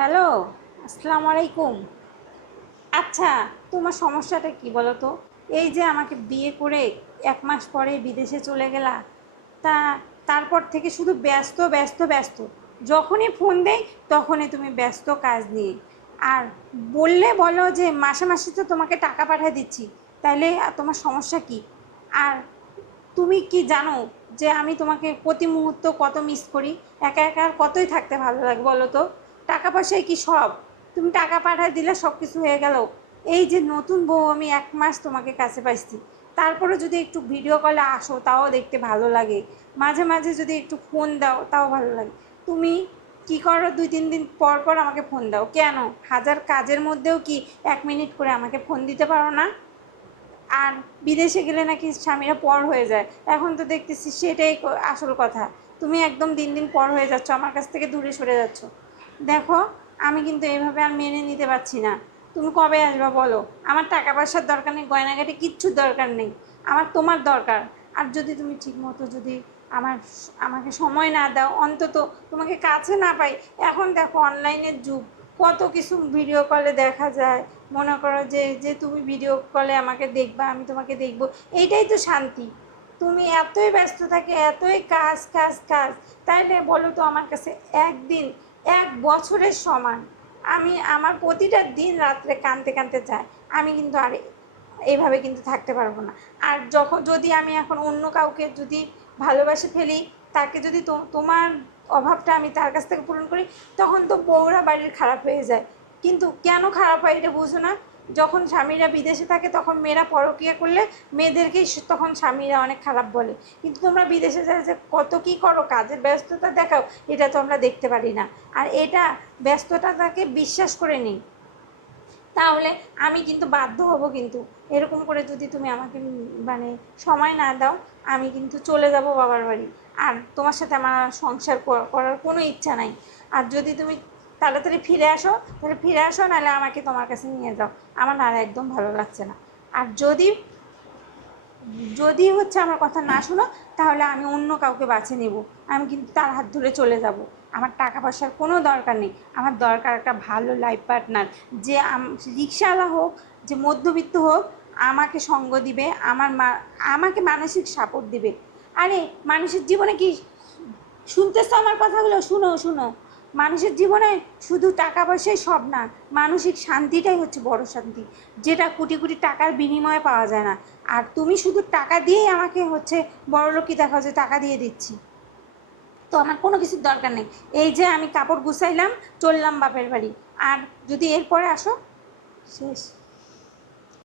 Hello আসসালামু আলাইকুম আচ্ছা তোমার সমস্যাটা কি বলো তো এই যে আমাকে বিয়ে করে এক মাস পরে বিদেশে চলে গেলা, তা তারপর থেকে শুধু ব্যস্ত ব্যস্ত ব্যস্ত। যখনই ফোন দেই, তখনই তুমি ব্যস্ত কাজ নিয়ে। আর বললে বলো যে মাসে মাসে তো তোমাকে টাকা পাঠিয়ে দিচ্ছি তাহলে তোমার সমস্যা কি? আর তুমি কি জানো যে আমি তোমাকে প্রতি মুহূর্ত কত মিস করি? একা একা আর কতই থাকতে ভালো লাগে বলো তো? টাকা পয়সায় কি সব? তুমি টাকা পাঠায় দিলে সব কিছু হয়ে গেল। এই যে নতুন বউ আমি এক মাস তোমাকে কাছে পাইছি। তারপরে যদি একটু ভিডিও কলে আসো, তাও দেখতে ভালো লাগে। মাঝে মাঝে যদি একটু ফোন দাও, তাও ভালো লাগে। তুমি কি করো? দুই, তিন দিন পর পর আমাকে ফোন দাও। কেন? হাজার কাজের মধ্যেও কি এক মিনিট করে আমাকে ফোন দিতে পারো না? আর বিদেশে গেলে নাকি স্বামীরা পর হয়ে যায়। এখন তো দেখতেছি সেটাই আসল কথা। তুমি একদম দিন দিন পর হয়ে যাচ্ছ। আমার কাছ থেকে দূরে সরে যাচ্ছ। দেখো, আমি কিন্তু এইভাবে আর মেনে নিতে পারছি না। তুমি কবে আসবা বলো? আমার টাকা পয়সার দরকার নেই, গয়নাগাটি কিচ্ছুর দরকার নেই। আমার তোমার দরকার। আর যদি তুমি ঠিকমতো যদি আমার আমাকে সময় না দাও, অন্তত তোমাকে কাছে না পাই, এখন দেখো অনলাইনের যুগ। কত কিছু ভিডিও কলে দেখা যায়। মনে করো যে যে তুমি ভিডিও কলে আমাকে দেখবা, আমি তোমাকে দেখব। এইটাই তো শান্তি। তুমি এতই ব্যস্ত থাকে, এতই কাজ কাজ কাজ। তাইলে বলো তো আমার কাছে একদিন এক বছরের সমান। আমি, আমার প্রতিটা দিন রাত্রে কাঁদতে কানতে যাই আমি কিন্তু আর এইভাবে কিন্তু থাকতে পারব না। আর যখন যদি আমি এখন অন্য কাউকে যদি ভালোবাসে ফেলি, তাকে যদি তোমার অভাবটা আমি তার কাছ থেকে পূরণ করি, তখন তো বউরা বাড়ির খারাপ হয়ে যায়। কিন্তু কেন খারাপ হয় এটা বুঝো না? যখন স্বামীরা বিদেশে থাকে, তখন মেয়েরা পরকিয়া করলে মেয়েদেরকেই তখন স্বামীরা অনেক খারাপ বলে। কিন্তু তোমরা বিদেশে যে কত কী করো, কাজের ব্যস্ততা দেখাও, এটা তো আমরা দেখতে পারি না। আর এটা ব্যস্ততাটাকে বিশ্বাস করে নিই। তাহলে আমি কিন্তু বাধ্য হব কিন্তু। এরকম করে যদি তুমি আমাকে মানে সময় না দাও, আমি কিন্তু চলে যাব বাবার বাড়ি। আর তোমার সাথে আমার সংসার কর- করার কোনো ইচ্ছা নাই। আর যদি তুমি তাড়াতাড়ি ফিরে আসো, তাহলে ফিরে আসো, নাহলে আমাকে তোমার কাছে নিয়ে যাও। আমার আর একদম ভালো লাগছে না। আর যদি যদি হচ্ছে আমার কথা না শোনো, তাহলে আমি অন্য কাউকে বাছে নেব। আমি কিন্তু তার হাত ধরে চলে যাব। আমার টাকা পয়সার কোনো দরকার নেই। আমার দরকার একটা ভালো লাইফ পার্টনার যে রিক্সাওয়ালা হোক, যে মধ্যবিত্ত হোক, আমাকে সঙ্গ দিবে, আমার মা, আমাকে মানসিক সাপোর্ট দিবে। আরে, মানুষের জীবনে কি শুনতেছো আমার কথাগুলো? শুনো শুনো। মানুষের জীবনে শুধু টাকা পয়সাই সব না, মানসিক শান্তিটাই হচ্ছে বড় শান্তি, যেটা কোটি কোটি টাকার বিনিময়ে পাওয়া যায় না। আর তুমি শুধু টাকা দিয়েই আমাকে হচ্ছে বড় লোকই দেখাও যে টাকা দিয়ে দিচ্ছি। তো আমার কোনো কিছুর দরকার নেই। এই যে আমি কাপড় গুছাইলাম, চললাম বাপের বাড়ি। আর যদি এরপরে আসো, শেষ।